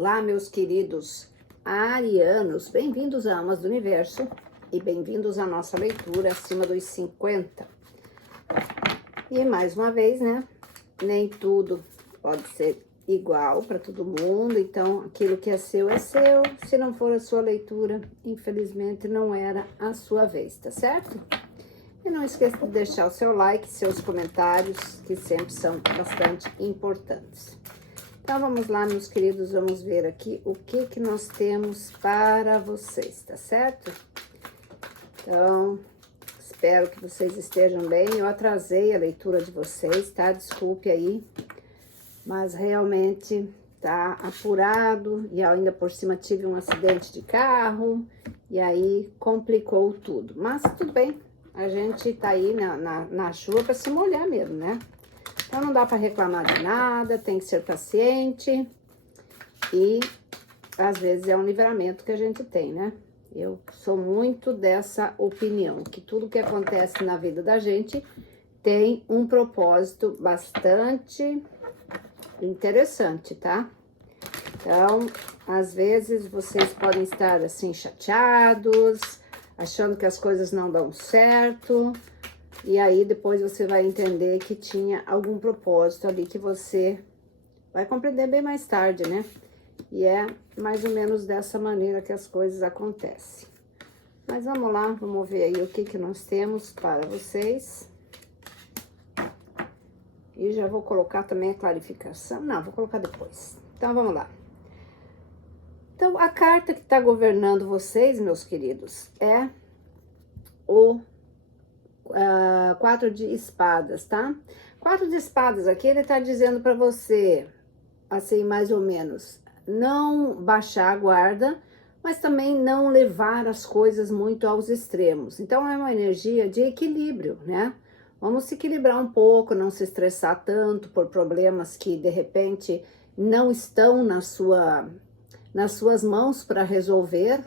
Olá, meus queridos arianos, bem-vindos a Almas do Universo e bem-vindos à nossa leitura acima dos 50. E mais uma vez, né, nem tudo pode ser igual para todo mundo, então aquilo que é seu, se não for a sua leitura, infelizmente não era a sua vez, tá certo? E não esqueça de deixar o seu like, seus comentários, que sempre são bastante importantes. Então, vamos lá, meus queridos, vamos ver aqui o que nós temos para vocês, tá certo? Então, espero que vocês estejam bem. Eu atrasei a leitura de vocês, tá? Desculpe aí, mas realmente tá apurado e ainda por cima tive um acidente de carro e aí complicou tudo. Mas tudo bem, a gente tá aí na chuva para se molhar mesmo, né? Então, não dá para reclamar de nada, tem que ser paciente e, às vezes, é um livramento que a gente tem, né? Eu sou muito dessa opinião, que tudo que acontece na vida da gente tem um propósito bastante interessante, tá? Então, às vezes, vocês podem estar, assim, chateados, achando que as coisas não dão certo. E aí, depois você vai entender que tinha algum propósito ali que você vai compreender bem mais tarde, né? E é mais ou menos dessa maneira que as coisas acontecem. Mas vamos lá, vamos ver aí o que nós temos para vocês. E já vou colocar também a clarificação. Não, vou colocar depois. Então, vamos lá. Então, a carta que está governando vocês, meus queridos, é o 4 de espadas, tá? 4 de espadas aqui, ele tá dizendo para você, assim, mais ou menos, não baixar a guarda, mas também não levar as coisas muito aos extremos. Então, é uma energia de equilíbrio, né? Vamos se equilibrar um pouco, não se estressar tanto por problemas que, de repente, não estão nas suas mãos para resolver.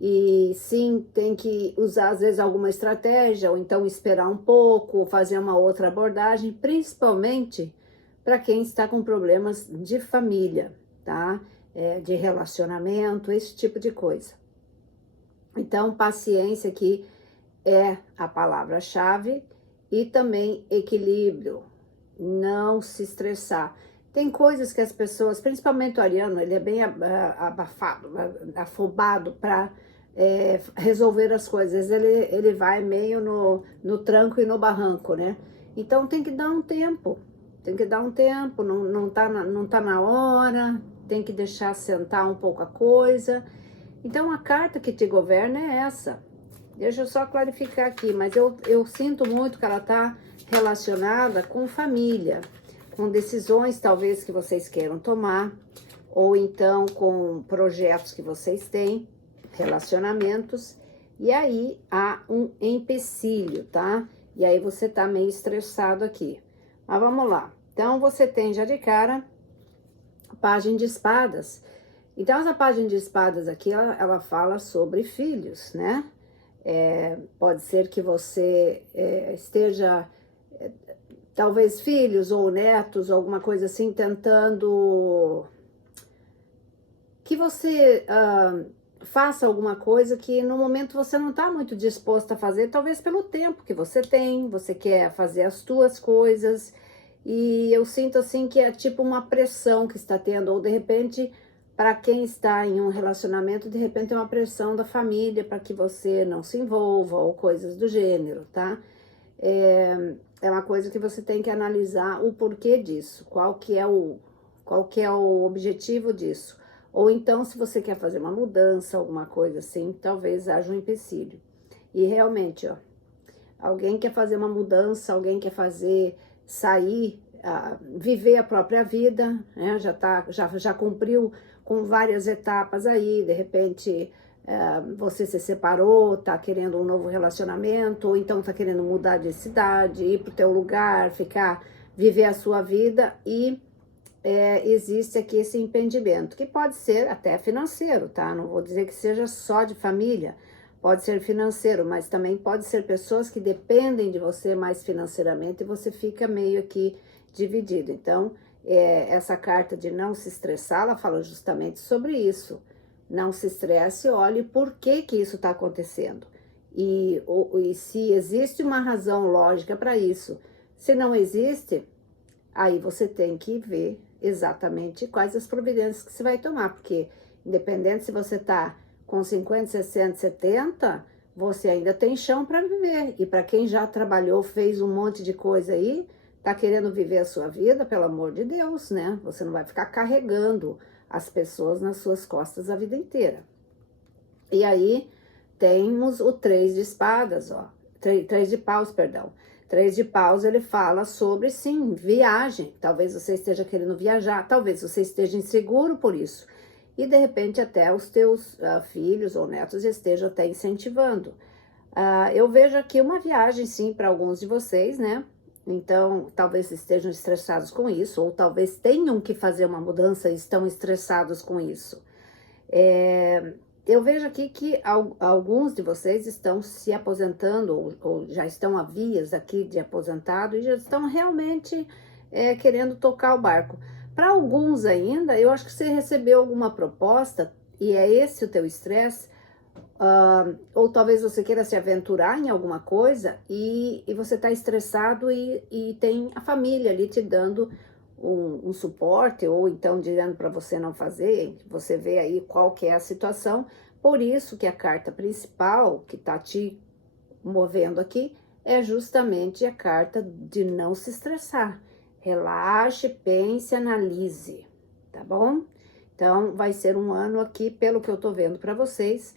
E sim, tem que usar às vezes alguma estratégia, ou então esperar um pouco, ou fazer uma outra abordagem, principalmente para quem está com problemas de família, tá? De relacionamento, esse tipo de coisa. Então, paciência aqui é a palavra-chave e também equilíbrio, não se estressar. Tem coisas que as pessoas, principalmente o ariano, ele é bem abafado, afobado para resolver as coisas. Ele vai meio no tranco e no barranco, né? Então tem que dar um tempo, não tá na hora, tem que deixar sentar um pouco a coisa. Então a carta que te governa é essa. Deixa eu só clarificar aqui, mas eu sinto muito que ela tá relacionada com família, com decisões talvez que vocês queiram tomar, ou então com projetos que vocês têm, relacionamentos, e aí há um empecilho, tá? E aí você tá meio estressado aqui. Mas vamos lá. Então, você tem já de cara a página de espadas. Então, essa página de espadas aqui, ela fala sobre filhos, né? Pode ser que você esteja... talvez filhos ou netos, alguma coisa assim, tentando que você faça alguma coisa que no momento você não está muito disposto a fazer, talvez pelo tempo que você tem, você quer fazer as tuas coisas, e eu sinto assim que é tipo uma pressão que está tendo, ou de repente, para quem está em um relacionamento, de repente é uma pressão da família para que você não se envolva, ou coisas do gênero, tá? É uma coisa que você tem que analisar o porquê disso, qual que é o objetivo disso. Ou então, se você quer fazer uma mudança, alguma coisa assim, talvez haja um empecilho. E realmente, ó, alguém quer fazer uma mudança, alguém quer sair, viver a própria vida, né? Já cumpriu com várias etapas aí, de repente... você se separou, tá querendo um novo relacionamento, ou então tá querendo mudar de cidade, ir pro teu lugar, viver a sua vida, e existe aqui esse impedimento, que pode ser até financeiro, tá? Não vou dizer que seja só de família, pode ser financeiro, mas também pode ser pessoas que dependem de você mais financeiramente e você fica meio aqui dividido. Então, essa carta de não se estressar, ela fala justamente sobre isso. Não se estresse, olhe por que que isso está acontecendo. E se existe uma razão lógica para isso. Se não existe, aí você tem que ver exatamente quais as providências que você vai tomar, porque independente se você está com 50, 60, 70, você ainda tem chão para viver. E para quem já trabalhou, fez um monte de coisa aí, tá querendo viver a sua vida, pelo amor de Deus, né? Você não vai ficar carregando as pessoas nas suas costas a vida inteira. E aí temos o 3 de espadas, ó. 3 de paus, perdão. 3 de paus, ele fala sobre, sim, viagem. Talvez você esteja querendo viajar, talvez você esteja inseguro por isso. E, de repente, até os teus filhos ou netos estejam até incentivando. Eu vejo aqui uma viagem, sim, para alguns de vocês, né? Então, talvez estejam estressados com isso, ou talvez tenham que fazer uma mudança e estão estressados com isso. Eu vejo aqui que alguns de vocês estão se aposentando ou já estão a vias aqui de aposentado e já estão realmente querendo tocar o barco. Para alguns ainda, eu acho que você recebeu alguma proposta e é esse o teu estresse, ou talvez você queira se aventurar em alguma coisa e você está estressado e tem a família ali te dando um suporte, ou então dizendo para você não fazer. Você vê aí qual que é a situação. Por isso que a carta principal que está te movendo aqui é justamente a carta de não se estressar. Relaxe, pense, analise, tá bom? Então, vai ser um ano aqui, pelo que eu tô vendo para vocês,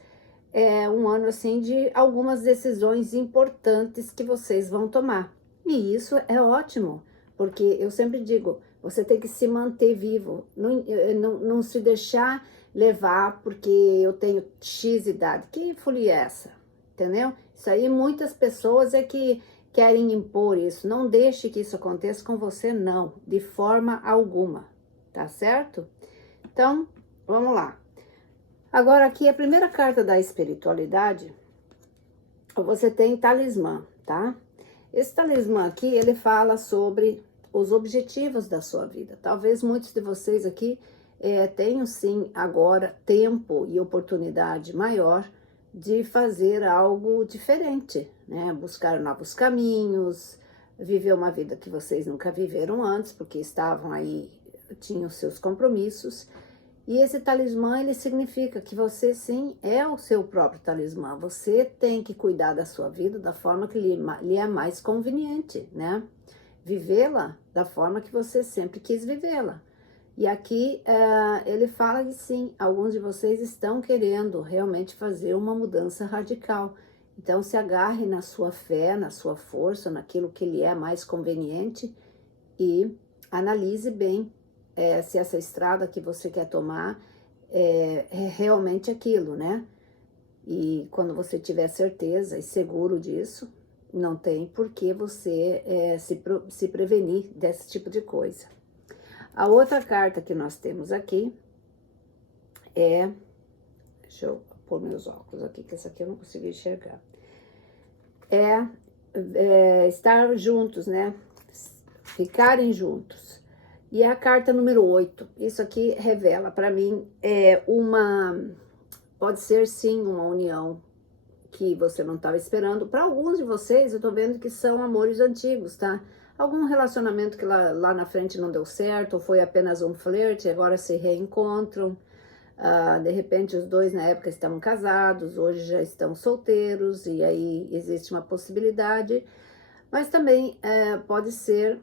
um ano assim de algumas decisões importantes que vocês vão tomar. E isso é ótimo, porque eu sempre digo, você tem que se manter vivo, não se deixar levar porque eu tenho X idade. Que folia é essa? Entendeu? Isso aí muitas pessoas é que querem impor isso. Não deixe que isso aconteça com você, não, de forma alguma, tá certo? Então, vamos lá. Agora aqui a primeira carta da espiritualidade, você tem talismã, tá? Esse talismã aqui, ele fala sobre os objetivos da sua vida. Talvez muitos de vocês aqui tenham sim agora tempo e oportunidade maior de fazer algo diferente, né? Buscar novos caminhos, viver uma vida que vocês nunca viveram antes, porque estavam aí, tinham seus compromissos. E esse talismã, ele significa que você sim é o seu próprio talismã. Você tem que cuidar da sua vida da forma que lhe é mais conveniente, né? Vivê-la da forma que você sempre quis vivê-la. E aqui ele fala que sim, alguns de vocês estão querendo realmente fazer uma mudança radical. Então se agarre na sua fé, na sua força, naquilo que lhe é mais conveniente e analise bem se essa estrada que você quer tomar é realmente aquilo, né? E quando você tiver certeza e seguro disso, não tem por que você se prevenir desse tipo de coisa. A outra carta que nós temos aqui deixa eu pôr meus óculos aqui, que essa aqui eu não consegui enxergar. Estar juntos, né? Ficarem juntos. E a carta número 8, isso aqui revela para mim pode ser sim uma união que você não estava esperando. Para alguns de vocês, eu tô vendo que são amores antigos, tá? Algum relacionamento que lá na frente não deu certo, ou foi apenas um flerte, agora se reencontram. De repente os dois na época estavam casados, hoje já estão solteiros, e aí existe uma possibilidade. Mas também pode ser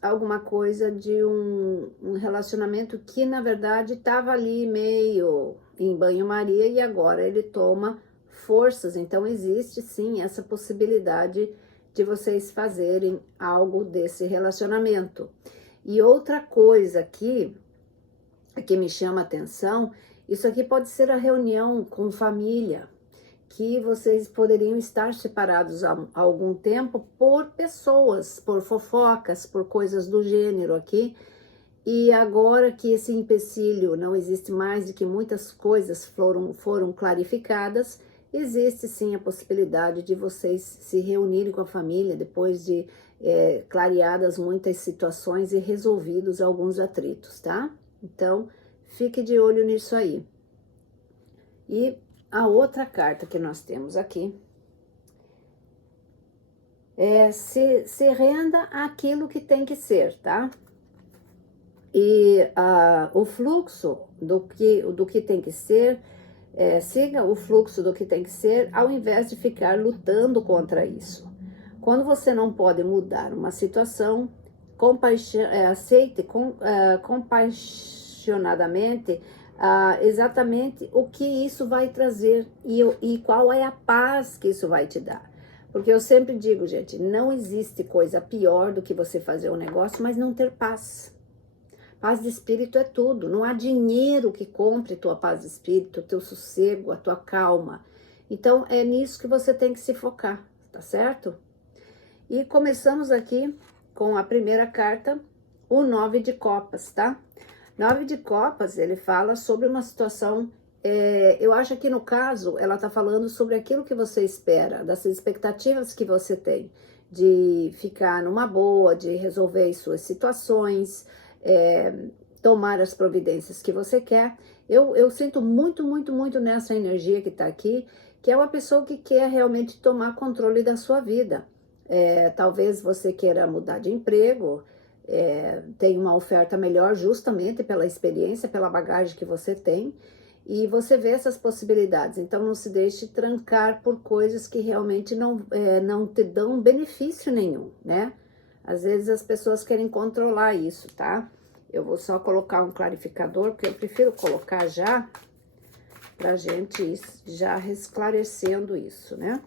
alguma coisa de um relacionamento que na verdade estava ali meio em banho-maria e agora ele toma forças. Então existe sim essa possibilidade de vocês fazerem algo desse relacionamento. E outra coisa aqui que me chama a atenção, isso aqui pode ser a reunião com família, que vocês poderiam estar separados há algum tempo por pessoas, por fofocas, por coisas do gênero aqui. E agora que esse empecilho não existe mais e que muitas coisas foram clarificadas, existe sim a possibilidade de vocês se reunirem com a família depois de clareadas muitas situações e resolvidos alguns atritos, tá? Então, fique de olho nisso aí. E a outra carta que nós temos aqui se renda àquilo que tem que ser, tá? E o fluxo do que tem que ser, siga o fluxo do que tem que ser, ao invés de ficar lutando contra isso. Quando você não pode mudar uma situação, aceite compassionadamente exatamente o que isso vai trazer e qual é a paz que isso vai te dar. Porque eu sempre digo, gente, não existe coisa pior do que você fazer um negócio, mas não ter paz. Paz de espírito é tudo. Não há dinheiro que compre tua paz de espírito, o teu sossego, a tua calma. Então, é nisso que você tem que se focar, tá certo? E começamos aqui com a primeira carta, o 9 de copas, tá? 9 de copas, ele fala sobre uma situação, eu acho que no caso, ela tá falando sobre aquilo que você espera, das expectativas que você tem, de ficar numa boa, de resolver as suas situações, tomar as providências que você quer. Eu sinto muito, muito, muito nessa energia que tá aqui, que é uma pessoa que quer realmente tomar controle da sua vida. Talvez você queira mudar de emprego, tem uma oferta melhor justamente pela experiência, pela bagagem que você tem, e você vê essas possibilidades. Então não se deixe trancar por coisas que realmente não te dão benefício nenhum, né? Às vezes as pessoas querem controlar isso, tá? Eu vou só colocar um clarificador, porque eu prefiro colocar já, pra gente ir já esclarecendo isso, né?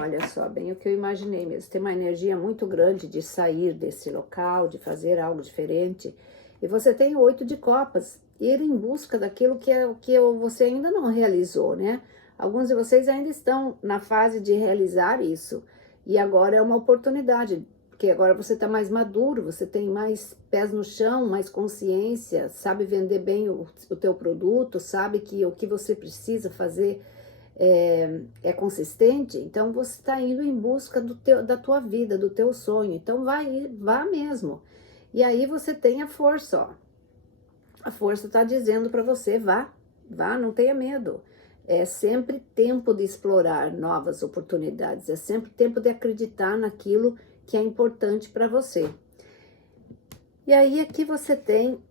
Olha só, bem o que eu imaginei mesmo. Tem uma energia muito grande de sair desse local, de fazer algo diferente. E você tem o 8 de copas, ir em busca daquilo que você ainda não realizou, né? Alguns de vocês ainda estão na fase de realizar isso. E agora é uma oportunidade, porque agora você está mais maduro, você tem mais pés no chão, mais consciência, sabe vender bem o teu produto, sabe que o que você precisa fazer é consistente, então você está indo em busca da tua vida, do teu sonho. Então vá mesmo. E aí você tem a força, ó. A força está dizendo para você, vá, não tenha medo. É sempre tempo de explorar novas oportunidades, é sempre tempo de acreditar naquilo que é importante para você. E aí aqui você tem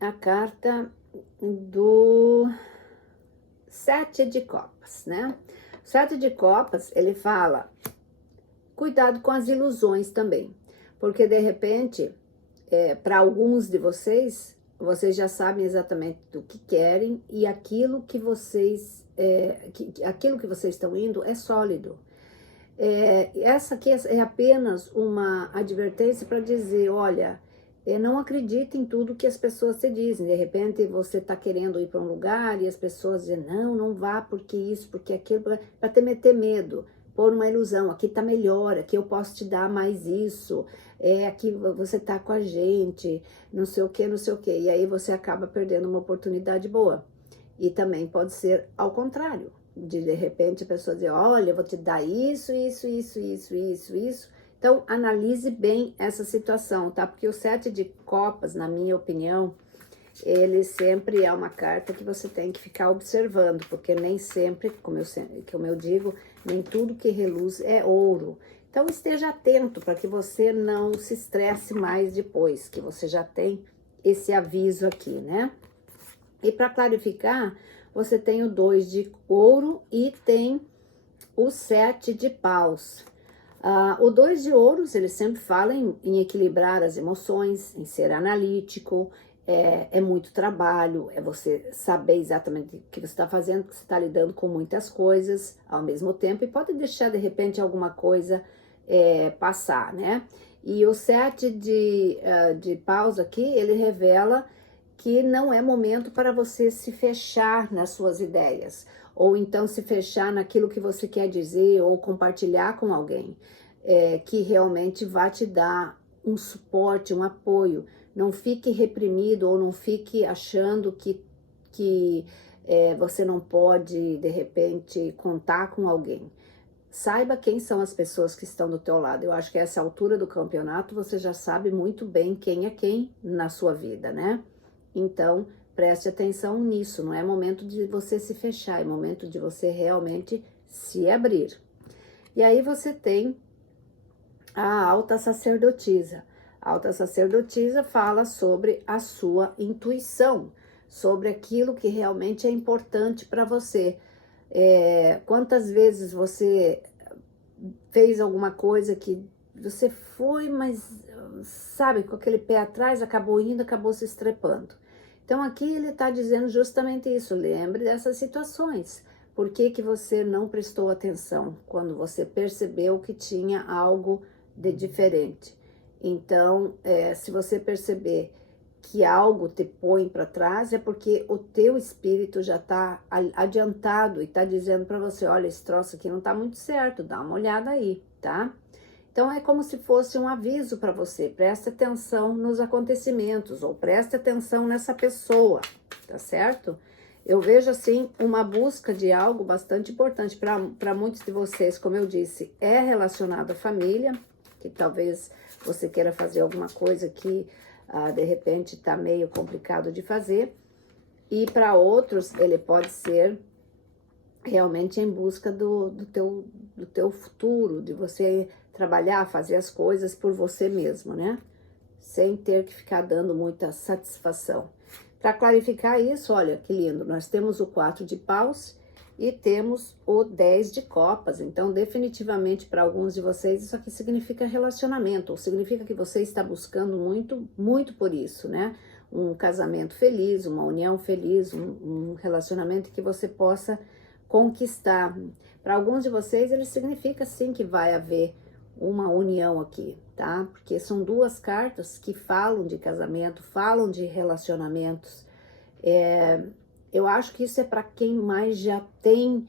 a carta do 7 de copas, né? 7 de copas, ele fala, cuidado com as ilusões também, porque de repente, para alguns de vocês já sabem exatamente do que querem e aquilo que vocês estão indo é sólido. Essa aqui é apenas uma advertência para dizer, olha, não acredite em tudo que as pessoas te dizem. De repente você está querendo ir para um lugar e as pessoas dizem, não vá porque isso, porque aquilo, para te meter medo, pôr uma ilusão, aqui está melhor, aqui eu posso te dar mais isso, aqui você está com a gente, não sei o que, não sei o que. E aí você acaba perdendo uma oportunidade boa. E também pode ser ao contrário, de repente a pessoa dizer, olha, eu vou te dar isso. Então, analise bem essa situação, tá? Porque o 7 de copas, na minha opinião, ele sempre é uma carta que você tem que ficar observando, porque nem sempre, como eu digo, nem tudo que reluz é ouro. Então, esteja atento para que você não se estresse mais depois, que você já tem esse aviso aqui, né? E para clarificar, você tem o 2 de ouro e tem o 7 de paus. O 2 de ouros, ele sempre fala em equilibrar as emoções, em ser analítico, é muito trabalho, é você saber exatamente o que você está fazendo, que você está lidando com muitas coisas ao mesmo tempo, e pode deixar de repente alguma coisa passar, né? E o 7 de paus aqui, ele revela que não é momento para você se fechar nas suas ideias, ou então se fechar naquilo que você quer dizer ou compartilhar com alguém, que realmente vai te dar um suporte, um apoio. Não fique reprimido ou não fique achando que você não pode, de repente, contar com alguém. saiba quem são as pessoas que estão do teu lado. Eu acho que a essa altura do campeonato você já sabe muito bem quem é quem na sua vida, né? Então, preste atenção nisso, não é momento de você se fechar, é momento de você realmente se abrir. E aí você tem a alta sacerdotisa. A alta sacerdotisa fala sobre a sua intuição, sobre aquilo que realmente é importante para você. Quantas vezes você fez alguma coisa que você foi, mas sabe, com aquele pé atrás, acabou indo, acabou se estrepando. Então aqui ele está dizendo justamente isso, lembre dessas situações. Por que que você não prestou atenção quando você percebeu que tinha algo de diferente? Então, se você perceber que algo te põe para trás, é porque o teu espírito já está adiantado e está dizendo para você, olha, esse troço aqui não está muito certo, dá uma olhada aí, tá? Então é como se fosse um aviso para você, preste atenção nos acontecimentos, ou preste atenção nessa pessoa, tá certo? Eu vejo assim uma busca de algo bastante importante para muitos de vocês, como eu disse, é relacionado à família, que talvez você queira fazer alguma coisa que de repente está meio complicado de fazer, e para outros ele pode ser realmente em busca do teu futuro, de você trabalhar, fazer as coisas por você mesmo, né? Sem ter que ficar dando muita satisfação. Para clarificar isso, olha que lindo, nós temos o 4 de paus e temos o 10 de copas. Então, definitivamente, para alguns de vocês, isso aqui significa relacionamento, ou significa que você está buscando muito, muito por isso, né? Um casamento feliz, uma união feliz, um relacionamento que você possa conquistar. Para alguns de vocês, ele significa sim que vai haver uma união aqui, tá? Porque são duas cartas que falam de casamento, falam de relacionamentos. Eu acho que isso é para quem mais já tem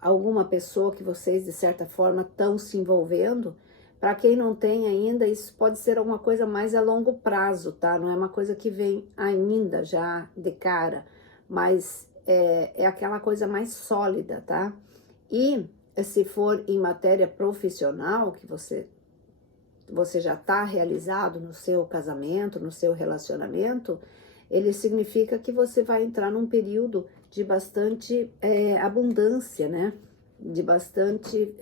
alguma pessoa que vocês, de certa forma, estão se envolvendo. Para quem não tem ainda, isso pode ser alguma coisa mais a longo prazo, tá? Não é uma coisa que vem ainda já de cara, mas é aquela coisa mais sólida, tá? E se for em matéria profissional, que você já está realizado no seu casamento, no seu relacionamento, ele significa que você vai entrar num período de bastante abundância, né? De bastante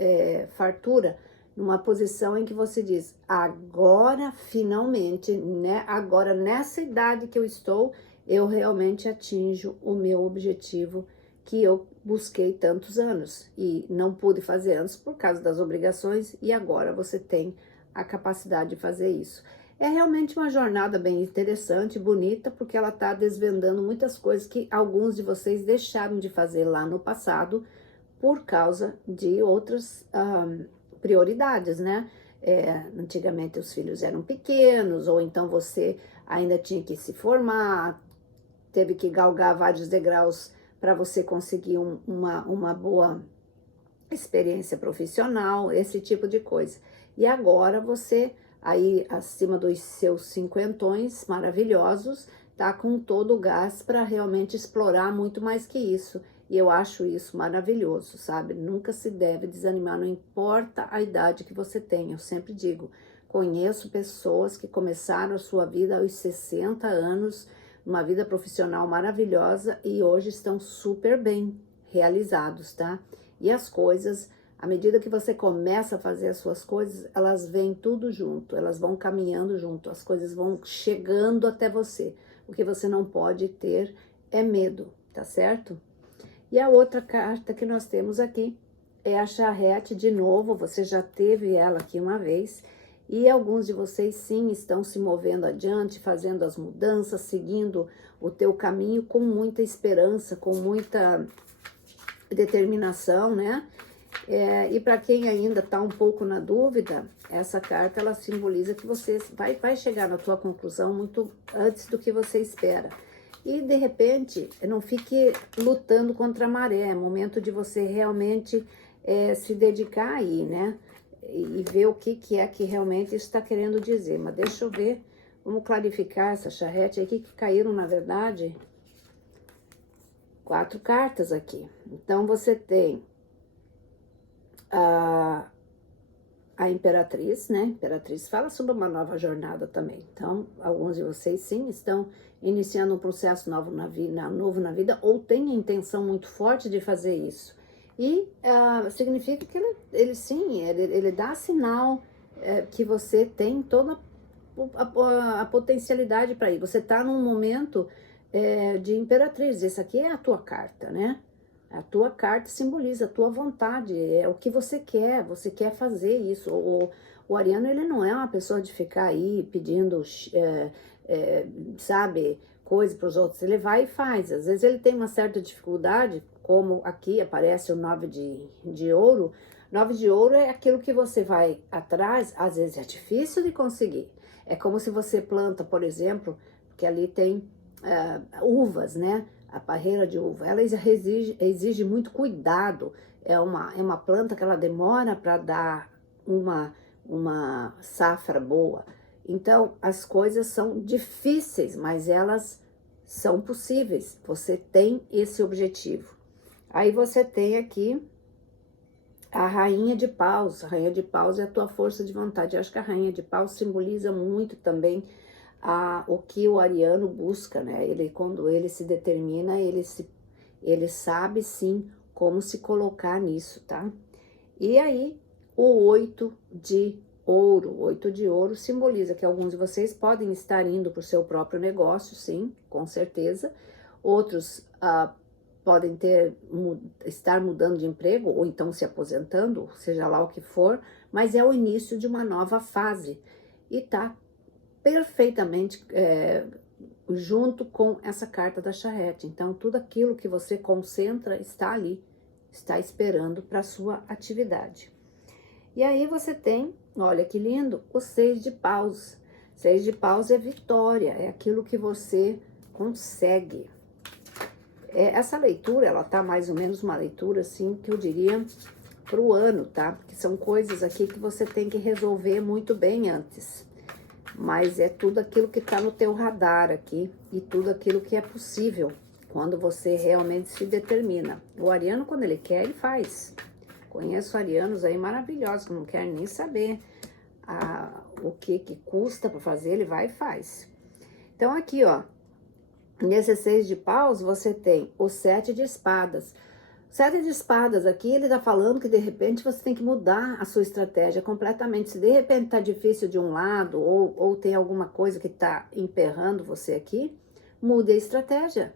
fartura, numa posição em que você diz, agora finalmente, né? Agora nessa idade que eu estou, eu realmente atinjo o meu objetivo que eu busquei tantos anos e não pude fazer antes por causa das obrigações, e agora você tem a capacidade de fazer isso. É realmente uma jornada bem interessante, bonita, porque ela está desvendando muitas coisas que alguns de vocês deixaram de fazer lá no passado por causa de outras prioridades, né? Antigamente os filhos eram pequenos, ou então você ainda tinha que se formar, teve que galgar vários degraus para você conseguir uma boa experiência profissional, esse tipo de coisa. E agora você, aí acima dos seus cinquentões maravilhosos, tá com todo o gás para realmente explorar muito mais que isso. E eu acho isso maravilhoso, sabe? Nunca se deve desanimar, não importa a idade que você tem. Eu sempre digo, conheço pessoas que começaram a sua vida aos 60 anos, uma vida profissional maravilhosa, e hoje estão super bem realizados, tá? E as coisas, à medida que você começa a fazer as suas coisas, elas vêm tudo junto, elas vão caminhando junto, as coisas vão chegando até você. O que você não pode ter é medo, tá certo? E a outra carta que nós temos aqui é a charrete, de novo, você já teve ela aqui uma vez, e alguns de vocês sim estão se movendo adiante, fazendo as mudanças, seguindo o teu caminho com muita esperança, com muita determinação, né? E para quem ainda está um pouco na dúvida, essa carta ela simboliza que você vai chegar na tua conclusão muito antes do que você espera. E de repente, não fique lutando contra a maré, é momento de você realmente se dedicar aí, né? E ver o que é que realmente isso está querendo dizer. Mas deixa eu ver, vamos clarificar essa charrete aqui, que caíram, na verdade, 4 cartas aqui. Então, você tem a, a Imperatriz, né? Imperatriz fala sobre uma nova jornada também. Então, alguns de vocês, sim, estão iniciando um processo novo na vida ou têm a intenção muito forte de fazer isso. E significa que ele sim, ele dá sinal que você tem toda a potencialidade para ir. Você está num momento de Imperatriz. Essa aqui é a tua carta, né? A tua carta simboliza a tua vontade, é o que você quer fazer isso. O ariano, ele não é uma pessoa de ficar aí pedindo, sabe, coisa para os outros. Ele vai e faz. Às vezes ele tem uma certa dificuldade, como aqui aparece o 9 de ouro. 9 de ouro é aquilo que você vai atrás, às vezes é difícil de conseguir. É como se você planta, por exemplo, que ali tem uvas, né? A parreira de uva, ela exige muito cuidado. É uma planta que ela demora para dar uma safra boa. Então, as coisas são difíceis, mas elas são possíveis. Você tem esse objetivo. Aí você tem aqui a Rainha de Paus. A Rainha de Paus é a tua força de vontade. Eu acho que a Rainha de Paus simboliza muito também o que o ariano busca, né? Quando ele se determina, ele sabe sim como se colocar nisso, tá? E aí, o 8 de ouro. O 8 de ouro simboliza que alguns de vocês podem estar indo para o seu próprio negócio, sim, com certeza. Outros podem estar mudando de emprego ou então se aposentando, seja lá o que for, mas é o início de uma nova fase. E tá perfeitamente junto com essa carta da charrete. Então, tudo aquilo que você concentra está ali, está esperando para sua atividade. E aí você tem, olha que lindo, o 6 de paus. 6 de paus é vitória, é aquilo que você consegue. Essa leitura, ela tá mais ou menos uma leitura, assim, que eu diria para o ano, tá? Porque são coisas aqui que você tem que resolver muito bem antes. Mas é tudo aquilo que está no teu radar aqui e tudo aquilo que é possível quando você realmente se determina. O ariano, quando ele quer, ele faz. Conheço arianos aí maravilhosos que não querem nem saber o que custa para fazer, ele vai e faz. Então aqui, ó, nesse 6 de paus, você tem o 7 de espadas. 7 de espadas aqui, ele tá falando que de repente você tem que mudar a sua estratégia completamente. Se de repente tá difícil de um lado ou tem alguma coisa que tá emperrando você aqui, mude a estratégia,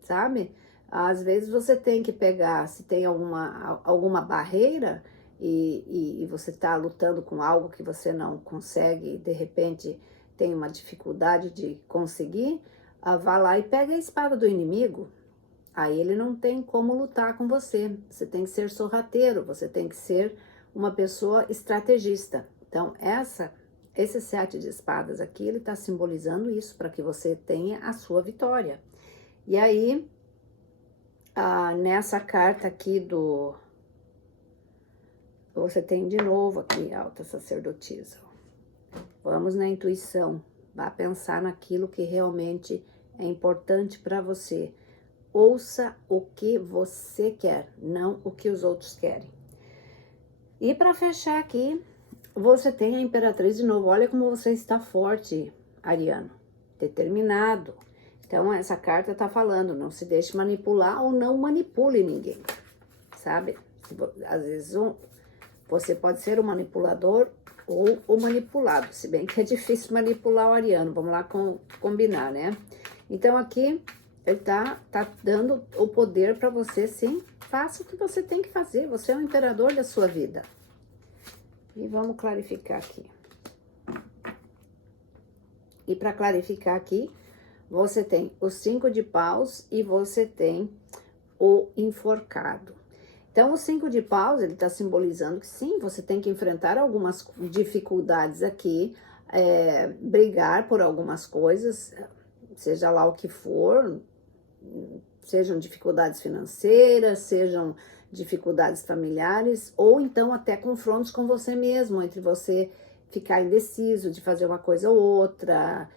sabe? Às vezes você tem que pegar, se tem alguma barreira e você tá lutando com algo que você não consegue, de repente tem uma dificuldade de conseguir, vá lá e pega a espada do inimigo. Aí ele não tem como lutar com você. Você tem que ser sorrateiro, você tem que ser uma pessoa estrategista. Então, esse 7 de espadas aqui, ele está simbolizando isso, para que você tenha a sua vitória. E aí, nessa carta aqui você tem de novo aqui, alta sacerdotisa. Vamos na intuição, vá pensar naquilo que realmente é importante para você. Ouça o que você quer, não o que os outros querem. E para fechar aqui, você tem a Imperatriz de novo. Olha como você está forte, ariano, determinado. Então, essa carta está falando, não se deixe manipular ou não manipule ninguém, sabe? Às vezes você pode ser o manipulador ou o manipulado, se bem que é difícil manipular o ariano, vamos lá combinar, né? Então, aqui ele tá dando o poder para você, sim. Faça o que você tem que fazer. Você é o imperador da sua vida. E vamos clarificar aqui. E para clarificar aqui, você tem o 5 de paus e você tem o enforcado. Então, o 5 de paus, ele tá simbolizando que sim, você tem que enfrentar algumas dificuldades aqui, brigar por algumas coisas, seja lá o que for, sejam dificuldades financeiras, sejam dificuldades familiares, ou então até confrontos com você mesmo, entre você ficar indeciso de fazer uma coisa ou outra,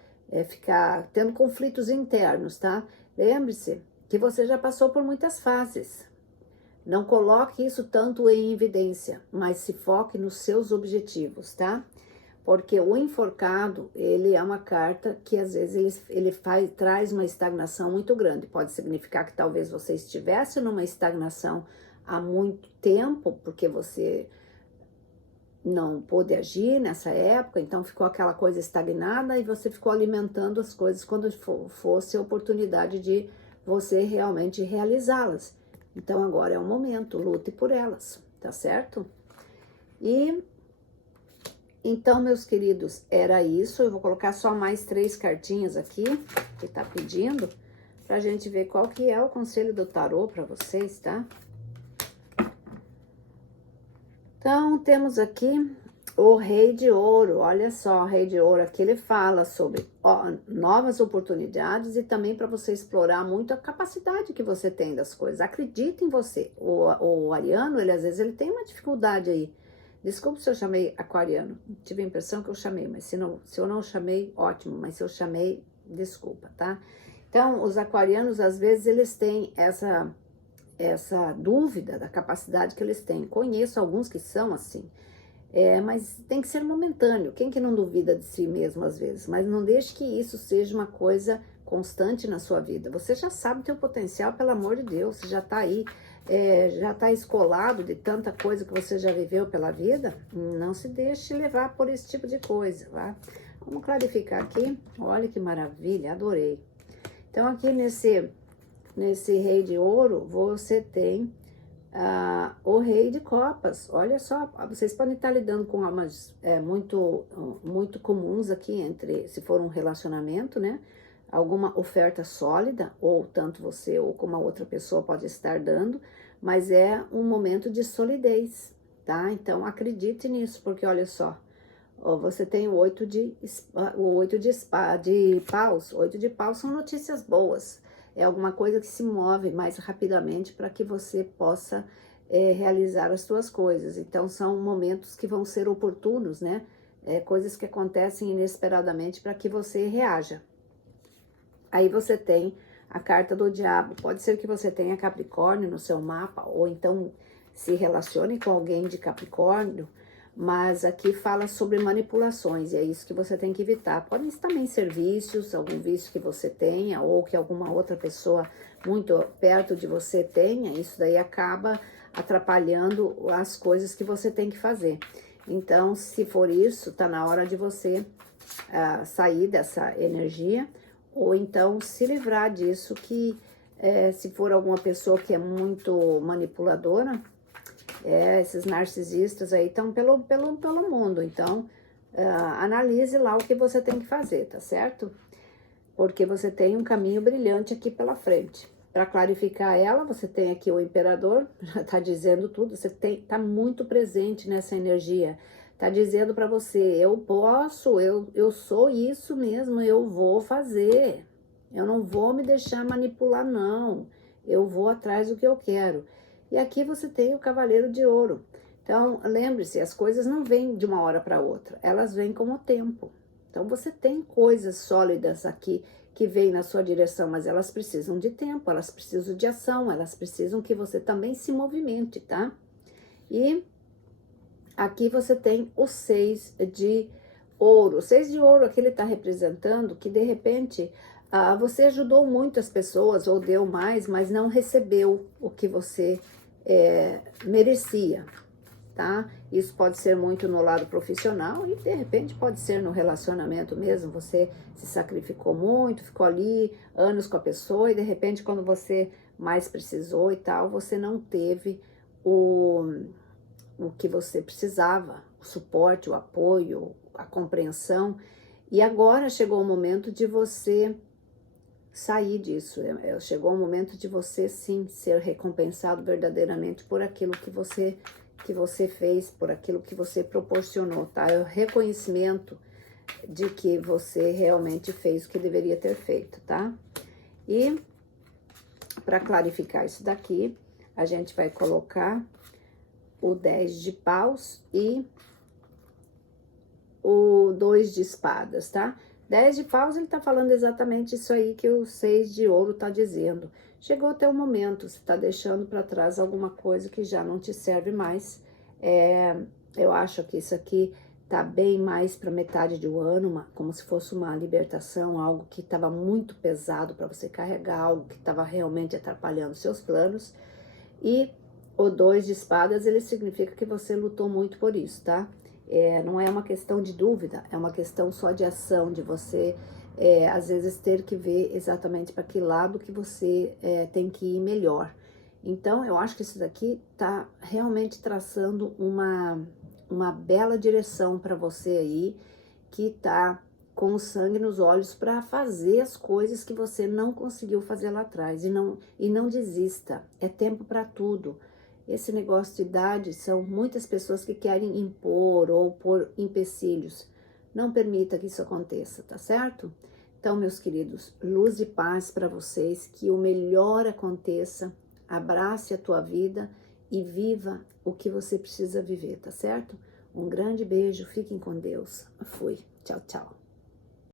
ficar tendo conflitos internos, tá? Lembre-se que você já passou por muitas fases, Não coloque isso tanto em evidência, mas se foque nos seus objetivos, tá? Porque o enforcado, ele é uma carta que às vezes ele traz uma estagnação muito grande. Pode significar que talvez você estivesse numa estagnação há muito tempo, porque você não pôde agir nessa época, então ficou aquela coisa estagnada e você ficou alimentando as coisas quando fosse a oportunidade de você realmente realizá-las. Então agora é o momento, lute por elas, tá certo? E então, meus queridos, era isso. Eu vou colocar só mais 3 cartinhas aqui, que tá pedindo, pra gente ver qual que é o conselho do tarô pra vocês, tá? Então, temos aqui o Rei de Ouro. Olha só, o Rei de Ouro aqui, ele fala sobre novas oportunidades e também para você explorar muito a capacidade que você tem das coisas. Acredite em você. O ariano, ele às vezes ele tem uma dificuldade aí. Desculpe se eu chamei aquariano. Tive a impressão que eu chamei, mas se eu não chamei, ótimo. Mas se eu chamei, desculpa, tá? Então, os aquarianos, às vezes, eles têm essa dúvida da capacidade que eles têm. Conheço alguns que são assim, mas tem que ser momentâneo. Quem que não duvida de si mesmo às vezes? Mas não deixe que isso seja uma coisa constante na sua vida. Você já sabe o teu potencial, pelo amor de Deus, você já tá aí, já tá escolado de tanta coisa que você já viveu pela vida. Não se deixe levar por esse tipo de coisa, tá? Vamos clarificar aqui. Olha que maravilha, adorei. Então aqui nesse Rei de Ouro, você tem o Rei de Copas. Olha só, vocês podem estar lidando com almas muito comuns aqui, se for um relacionamento, né? Alguma oferta sólida, ou tanto você ou como a outra pessoa pode estar dando, mas é um momento de solidez, tá? Então acredite nisso, porque olha só, você tem o 8 de paus. 8 de paus são notícias boas. É alguma coisa que se move mais rapidamente para que você possa realizar as suas coisas. Então, são momentos que vão ser oportunos, né? Coisas que acontecem inesperadamente para que você reaja. Aí você tem a carta do diabo. Pode ser que você tenha Capricórnio no seu mapa, ou então se relacione com alguém de Capricórnio, mas aqui fala sobre manipulações, e é isso que você tem que evitar. Podem também ser vícios, algum vício que você tenha, ou que alguma outra pessoa muito perto de você tenha, isso daí acaba atrapalhando as coisas que você tem que fazer. Então, se for isso, tá na hora de você sair dessa energia, ou então se livrar disso, que se for alguma pessoa que é muito manipuladora, esses narcisistas aí estão pelo mundo, então analise lá o que você tem que fazer, tá certo? Porque você tem um caminho brilhante aqui pela frente. Para clarificar ela, você tem aqui o Imperador, já tá dizendo tudo, você tá muito presente nessa energia, tá dizendo para você, eu posso, eu sou isso mesmo, eu vou fazer, eu não vou me deixar manipular não, eu vou atrás do que eu quero. E aqui você tem o Cavaleiro de Ouro. Então, lembre-se, as coisas não vêm de uma hora para outra, elas vêm com o tempo. Então, você tem coisas sólidas aqui que vêm na sua direção, mas elas precisam de tempo, elas precisam de ação, elas precisam que você também se movimente, tá? E aqui você tem o 6 de Ouro. O 6 de Ouro aqui ele está representando que, de repente, você ajudou muito as pessoas ou deu mais, mas não recebeu o que você merecia, tá? Isso pode ser muito no lado profissional e de repente pode ser no relacionamento mesmo. Você se sacrificou muito, ficou ali anos com a pessoa e de repente quando você mais precisou e tal, você não teve o que você precisava, o suporte, o apoio, a compreensão. E agora chegou o momento de você sair disso, chegou o momento de você sim ser recompensado verdadeiramente por aquilo que você fez, por aquilo que você proporcionou, tá? É o reconhecimento de que você realmente fez o que deveria ter feito, tá? E para clarificar isso daqui, a gente vai colocar o 10 de paus e o 2 de espadas, tá? 10 de paus, ele tá falando exatamente isso aí que o 6 de ouro tá dizendo. Chegou até o momento, você tá deixando para trás alguma coisa que já não te serve mais. Eu acho que isso aqui tá bem mais para metade do ano, como se fosse uma libertação, algo que estava muito pesado para você carregar, algo que estava realmente atrapalhando seus planos. E o 2 de espadas, ele significa que você lutou muito por isso, tá? Não é uma questão de dúvida, é uma questão só de ação, de você, às vezes, ter que ver exatamente para que lado que você tem que ir melhor. Então, eu acho que isso daqui tá realmente traçando uma bela direção para você aí, que tá com o sangue nos olhos para fazer as coisas que você não conseguiu fazer lá atrás. E não desista, é tempo para tudo. Esse negócio de idade, são muitas pessoas que querem impor ou pôr empecilhos. Não permita que isso aconteça, tá certo? Então, meus queridos, luz e paz para vocês, que o melhor aconteça, abrace a tua vida e viva o que você precisa viver, tá certo? Um grande beijo, fiquem com Deus. Fui. Tchau, tchau.